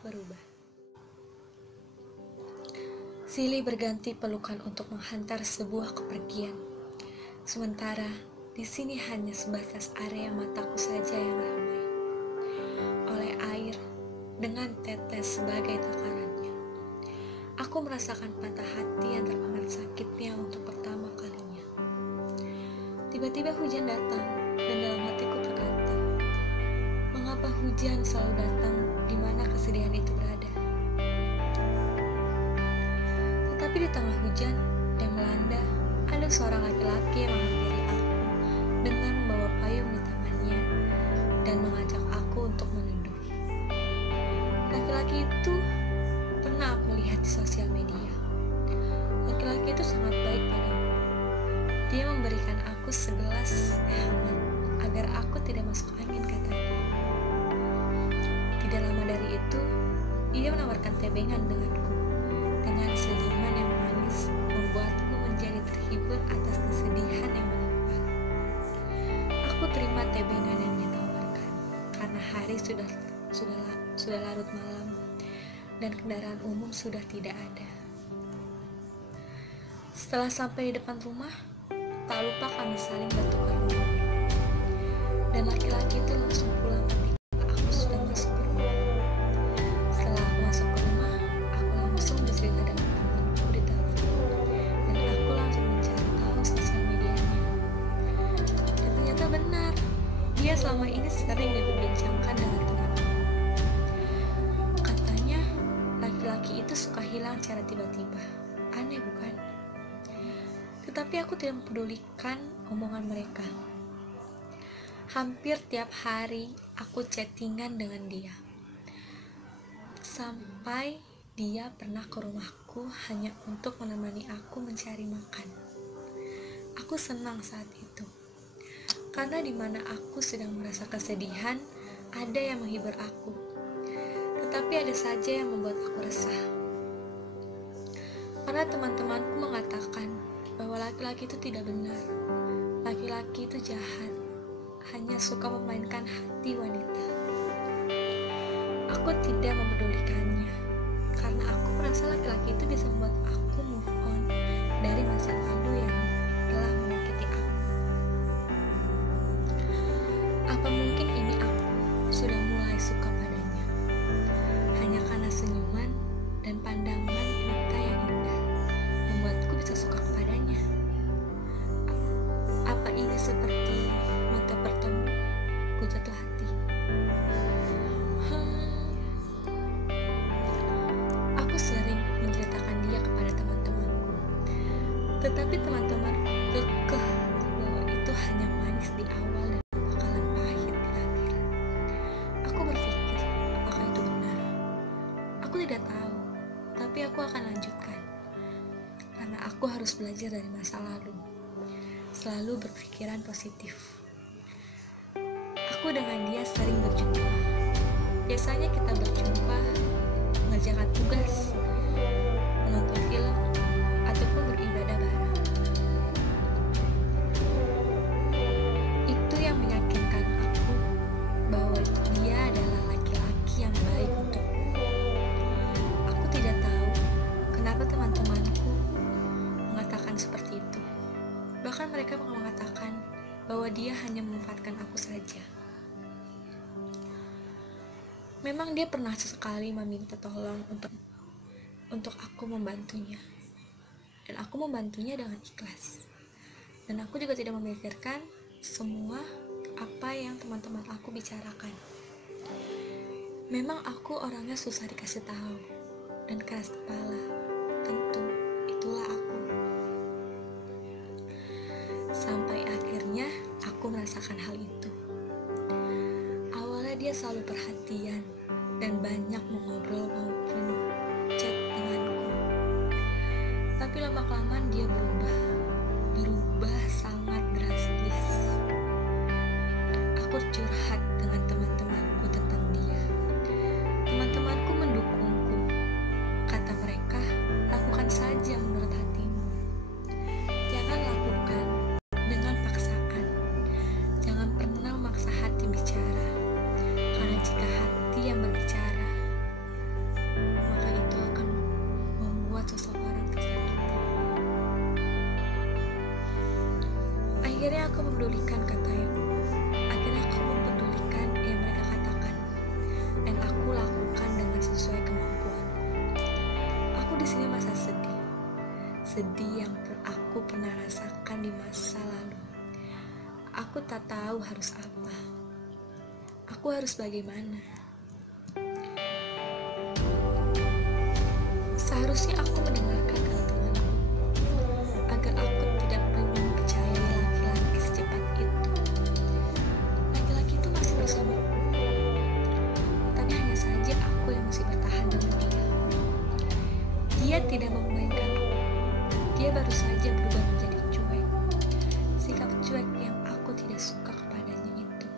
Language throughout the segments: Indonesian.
berubah. Silih berganti pelukan untuk menghantar sebuah kepergian. Sementara di sini hanya sebatas area mataku saja yang ramai oleh air dengan tetes sebagai takarannya. Aku merasakan patah hati yang teramat sakitnya untuk pertama kalinya. Tiba-tiba hujan datang dan dalam hatiku berkata, mengapa hujan selalu datang di mana kesedihan itu berada? Tetapi di tengah hujan yang melanda, ada seorang laki-laki yang menghampiri aku dengan membawa payung di tangannya dan mengajak aku untuk meneduh. Laki-laki itu pernah aku lihat di sosial media. Laki-laki itu sangat baik padaku. Dia memberikan aku segelas teh hangat agar aku tidak masuk angin, katanya. Tidak lama dari itu, ia menawarkan tebengan denganku dengan senyuman yang manis, membuatku menjadi terhibur atas kesedihan yang menimpa. Aku terima tebengan yang ditawarkan karena hari sudah larut malam dan kendaraan umum sudah tidak ada. Setelah sampai di depan rumah, tak lupa kami saling bertukar nomor. Dan laki-laki itu langsung pulang ketika aku sudah masuk ke rumah. Setelah aku masuk ke rumah, aku langsung bercerita dengan temanku di telepon. Dan aku langsung mencari tahu sosial medianya. Dan ternyata benar, dia selama ini sering diperbincangkan dengan temanku. Katanya, laki-laki itu suka hilang secara tiba-tiba. Aneh bukan? Tetapi aku tidak mempedulikan omongan mereka. Hampir tiap hari aku chattingan dengan dia. Sampai dia pernah ke rumahku hanya untuk menemani aku mencari makan. Aku senang saat itu. Karena di mana aku sedang merasa kesedihan, ada yang menghibur aku. Tetapi ada saja yang membuat aku resah. Karena teman-temanku mengatakan bahwa laki-laki itu tidak benar. Laki-laki itu jahat, hanya suka memainkan hati wanita. Aku tidak mempedulikannya, karena aku merasa laki-laki itu bisa membuat aku move on dari masa lalu yang telah menyakiti aku. Apa mungkin ini aku sudah mulai suka padanya, hanya karena senyuman dan pandangan mata yang indah membuatku bisa suka kepadanya. Apa ini seperti mata bertemu, ku jatuh hati? Aku sering menceritakan dia kepada teman-temanku, tetapi teman-temanku kekeh bahwa itu hanya manis di awal dan bakalan pahit di akhir. Aku berpikir, apakah itu benar? Aku tidak tahu, tapi aku akan lanjutkan. Karena aku harus belajar dari masa lalu. Selalu berpikiran positif. Aku dengan dia sering berjumpa. Biasanya kita berjumpa mengerjakan tugas, menonton film, ataupun beribadah bareng. Itu yang meyakinkan aku bahwa dia adalah laki-laki yang baik untukku. Aku tidak tahu kenapa teman-temanku mengatakan seperti itu. Bahkan mereka mengatakan bahwa dia hanya memanfaatkan aku saja. Memang dia pernah sesekali meminta tolong untuk aku membantunya. Dan aku membantunya dengan ikhlas. Dan aku juga tidak memikirkan semua apa yang teman-teman aku bicarakan. Memang aku orangnya susah dikasih tahu dan keras kepala. Tentu itulah aku. Sampai akhirnya aku merasakan hal itu. Awalnya dia selalu perhatian dan banyak mengobrol maupun chat denganku. Tapi lama-kelamaan dia berubah sangat drastis. Aku curhat dengan teman-temanku tentang dia. Teman-temanku mendukungku. Kata mereka, lakukan saja menurut hatimu. Jangan lakukan dengan paksaan. Jangan pernah memaksa hati bicara. Karena jika hati yang berbicara, aku mempedulikan akhirnya aku mempedulikan yang mereka katakan, dan aku lakukan dengan sesuai kemampuan. Aku di sini masa sedih yang aku pernah rasakan di masa lalu. Aku tak tahu harus apa. Aku harus bagaimana. Seharusnya aku mendengarkan kata temanku agar aku tidak perlu mempercayai laki-laki secepat itu. Laki-laki itu masih bersamaku, tapi hanya saja aku yang masih bertahan dengan dia. Dia tidak memainkanku. Dia baru saja berubah menjadi cuek. Sikap cuek yang aku tidak suka kepadanya itu.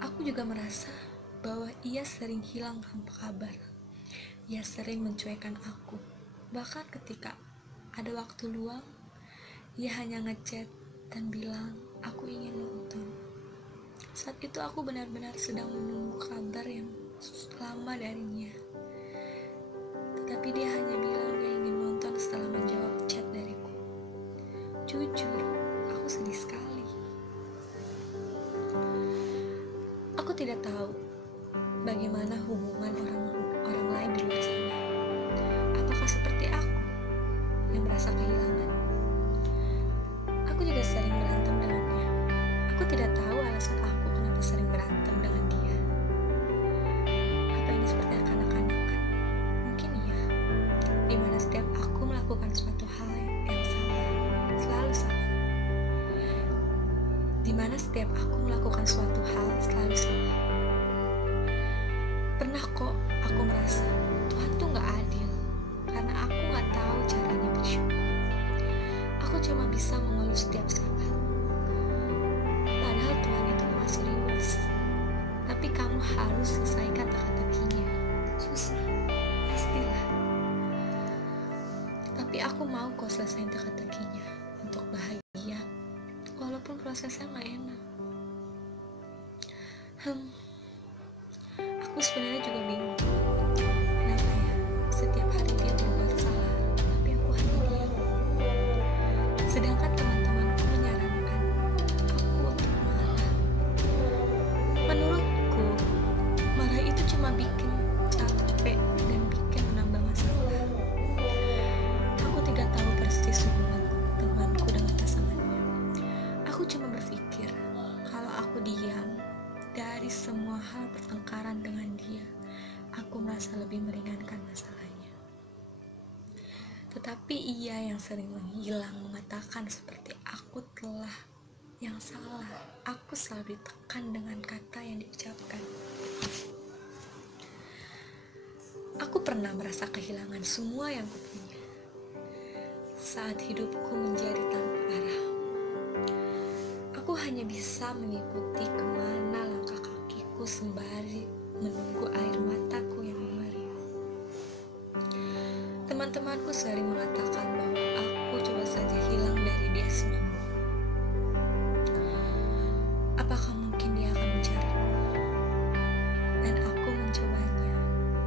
Aku juga merasa bahwa ia sering hilang tanpa kabar. Ia sering mencuekkan aku. Bahkan ketika ada waktu luang, ia hanya ngechat dan bilang, "Aku ingin nonton." Saat itu aku benar-benar sedang menunggu kabar yang lama darinya. Tetapi dia hanya bilang dia ingin nonton setelah menjawab chat dariku. Jujur, aku sedih sekali. Aku tidak tahu bagaimana hubungan orang lain di luar sana. Apakah seperti aku yang merasa kehilangan? Aku juga sering berantem dengannya. Aku tidak tahu alasan aku kenapa sering berantem dengan dia. Apa ini seperti kanak-kanakan? Mungkin iya. Dimana setiap aku melakukan suatu hal yang salah, selalu salah. Dimana setiap aku melakukan suatu hal selalu salah. Pernah kok aku merasa Tuhan tuh gak adil, karena aku gak tahu caranya bersyukur. Aku cuma bisa mengeluh setiap saat. Padahal Tuhan itu mengasih rewards. Tapi kamu harus selesaikan teka-tekinya. Susah, pastilah. Tapi aku mau kok selesaiin teka-tekinya untuk bahagia, walaupun prosesnya gak enak. Aku sebenarnya juga bingung. Kenapa ya? Setiap hari dia berbuat salah, tapi aku hanya diam. Sedangkan teman-temanku menyarankan aku untuk marah. Menurutku, marah itu cuma bikin capek dan bikin menambah masalah. Aku tidak tahu persis hubungan temanku dengan pasangannya. Aku cuma berpikir, kalau aku diam dari semua hal pertengkaran dengan dia, aku merasa lebih meringankan masalahnya. Tetapi ia yang sering menghilang, mengatakan seperti aku telah yang salah. Aku selalu ditekan dengan kata yang diucapkan. Aku pernah merasa kehilangan semua yang kupunya saat hidupku menjadi tanpa arah. Aku hanya bisa mengikuti kemana langkah kakiku sembari menunggu air mataku yang mengalir. Teman-temanku sering mengatakan bahwa aku coba saja hilang dari dia seminggu. Apakah mungkin dia akan mencariku? Dan aku mencobanya.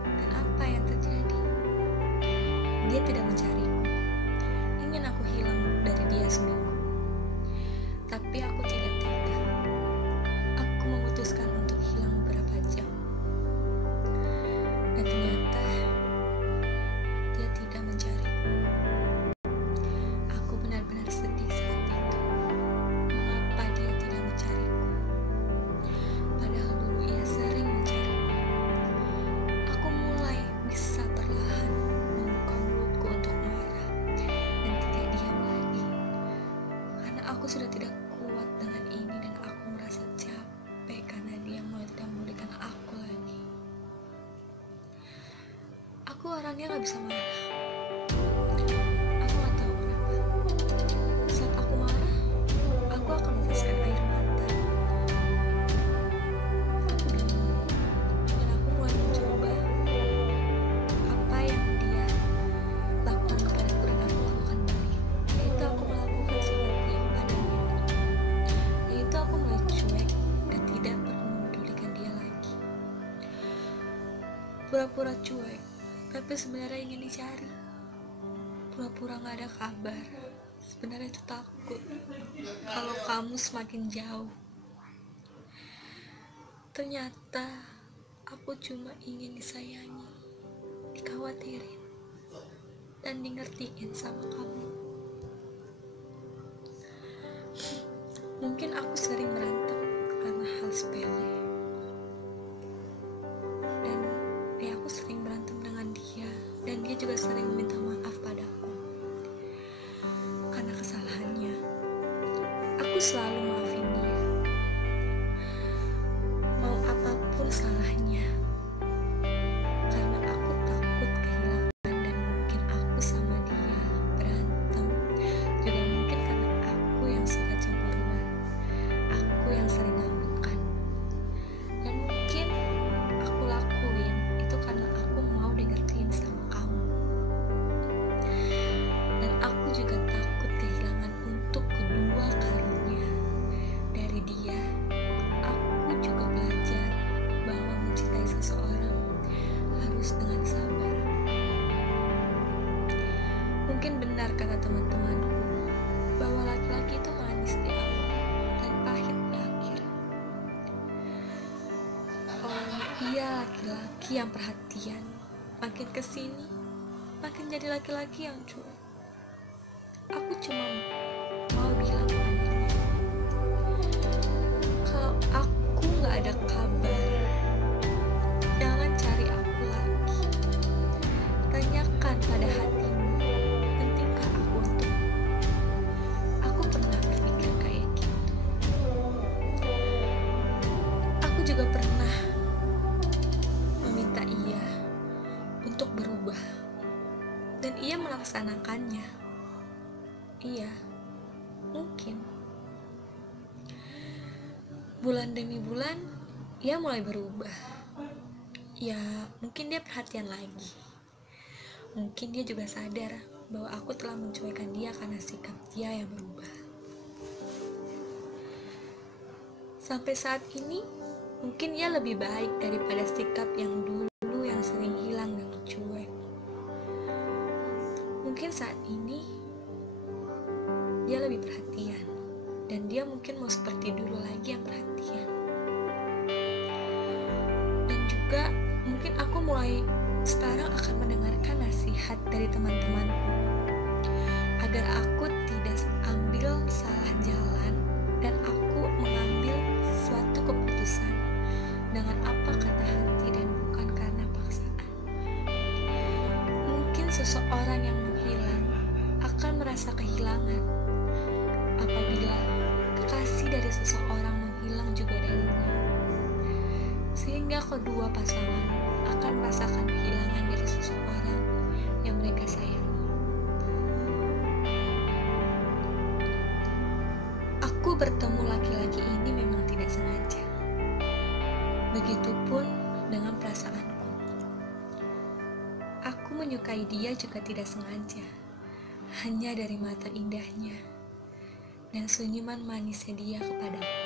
Dan apa yang terjadi? Dia tidak mencariku. Ingin aku hilang dari dia seminggu. Tapi aku tidak tega. Aku memutuskan untuk hilang beberapa jam. Dan ternyata dia tidak mencariku. Aku benar-benar sedih saat itu. Mengapa dia tidak mencariku? Padahal dulu ia sering mencariku. Aku mulai bisa perlahan membuka mulutku untuk marah dan tidak diam lagi. Karena aku sudah tidak kuat dengan ini dan aku merasa capek karena dia mulai tidak memuliakan aku lagi. Aku orangnya gak bisa marah. Aku gak tahu kenapa. Saat aku marah, aku akan meneteskan air mata. Aku bingung. Dan aku mulai mencoba apa yang dia lakukan kepadaku dan aku lakukan balik. Yaitu aku melakukan seperti padanya. Yaitu aku mulai cuek dan tidak perlu memedulikan dia lagi. Pura-pura cuek, tapi sebenarnya ingin dicari. pura-pura gak ada kabar. Sebenarnya itu takut kalau kamu semakin jauh. Ternyata aku cuma ingin disayangi, dikhawatirin, dan dingertiin sama kamu. Mungkin aku sering berantem karena hal sepele, dan aku sering berantem dengan dia, dan dia juga sering meminta maaf padaku karena kesalahannya. Aku selalu maafin dia, mau apapun salahnya, karena aku takut kehilangan. Dan mungkin aku sama dia berantem juga mungkin karena aku yang suka cemburuan, aku yang sering ngambekkan. Dan mungkin aku lakuin itu karena aku mau dingertiin sama kamu. Dan aku juga takut kehilangan untuk kedua kalinya. Dari dia, aku juga belajar bahwa mencintai seseorang harus dengan sabar. Mungkin benar kata teman-temanku bahwa laki-laki itu manis di awal dan pahit di akhir. Oh iya, laki-laki yang perhatian makin kesini makin jadi laki-laki yang cuek. Aku cuma mau bilang padanya, kalau aku gak ada kabar, jangan cari aku lagi. Tanyakan pada hatimu, pentingkah aku untukmu? Aku pernah berpikir kayak gitu. Aku juga pernah meminta ia untuk berubah, dan ia melaksanakannya. Iya, mungkin bulan demi bulan ia mulai berubah. Ya, mungkin dia perhatian lagi. Mungkin dia juga sadar bahwa aku telah mencuekkan dia karena sikap dia yang berubah. Sampai saat ini, mungkin ia lebih baik daripada sikap yang dulu yang sering hilang dan cuek. Mungkin saat ini dia lebih perhatian, dan dia mungkin mau seperti dulu lagi yang perhatian. Dan juga mungkin aku mulai sekarang akan mendengarkan nasihat dari teman-temanku agar aku tidak ambil salah jalan dan aku mengambil suatu keputusan dengan apa kata hati dan bukan karena paksaan. Mungkin seseorang yang menghilang akan merasa kehilangan apabila kekasih dari seseorang menghilang juga darinya, sehingga kedua pasangan akan merasakan kehilangan dari seseorang yang mereka sayangi. Aku bertemu laki-laki ini memang tidak sengaja. Begitupun dengan perasaanku. Aku menyukai dia juga tidak sengaja, hanya dari mata indahnya dan senyuman manisnya dia kepadaku.